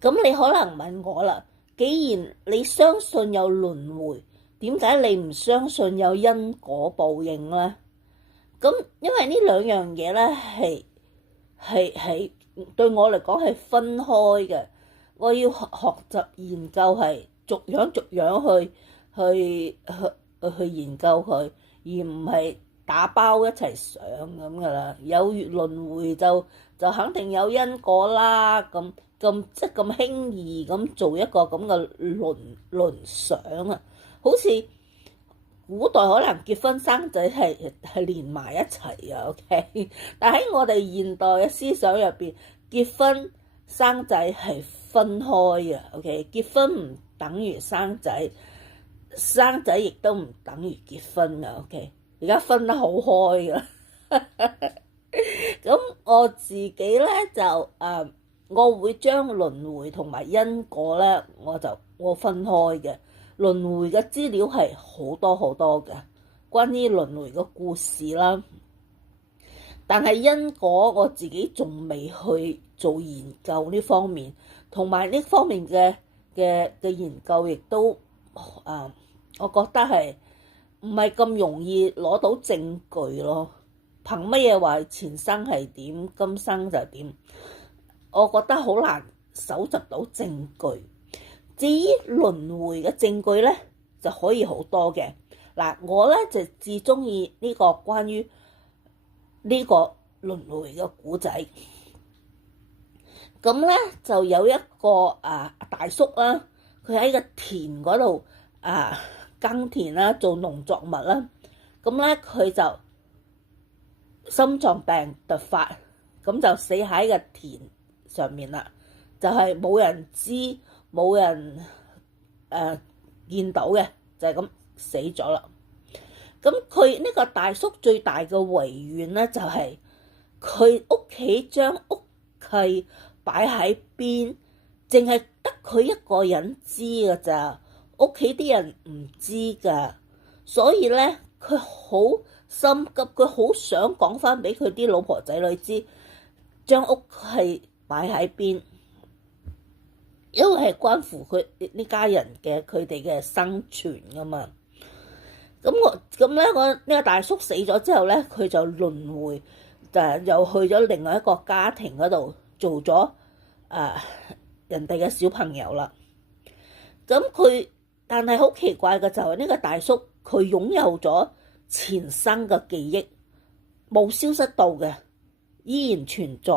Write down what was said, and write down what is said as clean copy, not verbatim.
咁你可能問我啦，既然你相信有輪迴，點解你唔相信有因果報應呢？咁因為呢兩樣嘢咧係對我嚟講係分開嘅，我要學習研究係逐樣逐樣去研究佢，而唔係打包一齊上咁噶啦。有輪迴就肯定有因果啦，即係咁輕易咁做一個咁嘅論想啊，好似〜古代可能結婚生仔係連埋一齊啊，OK？但喺我哋現代嘅思想入邊，結婚生仔係分開嘅，OK？結婚唔等於生仔，生仔亦都唔等於結婚啊，OK？而家分得好開噶。咁我自己咧就我會將輪迴同埋因果咧，我分開嘅。輪迴嘅資料係好多好多嘅，關於輪迴嘅故事啦。但係因果我自己仲未去做研究呢方面，同埋呢方面嘅研究亦都我覺得係唔係咁容易攞到證據咯。憑乜嘢話前生係點，今生就點？我覺得好難搜集到證據。至於輪迴嘅證據咧，就可以好多嘅。嗱，我咧就至中意呢個關於呢個輪迴嘅古仔。咁咧就有一個大叔啦，佢喺個田嗰度耕田啦，做農作物啦。咁咧佢就心臟病突發，咁就死喺個田上面啦，就係冇人知。冇人見到嘅，就係咁死咗啦。咁佢呢個大叔最大嘅遺願咧，就係佢屋企將屋契擺喺邊，淨係得佢一個人知㗎咋，屋企啲人唔知㗎。所以咧，佢好心急，佢好想講翻俾佢啲老婆仔女知，將屋契擺喺邊。因為係關乎佢呢家人嘅佢哋嘅生存噶嘛。咁咧，我呢個大叔死咗之後咧，佢就輪迴，又去咗另外一個家庭嗰度做咗人哋嘅小朋友啦。但係好奇怪嘅就係呢個大叔，佢擁有咗前生嘅記憶，冇消失到嘅，依然存在。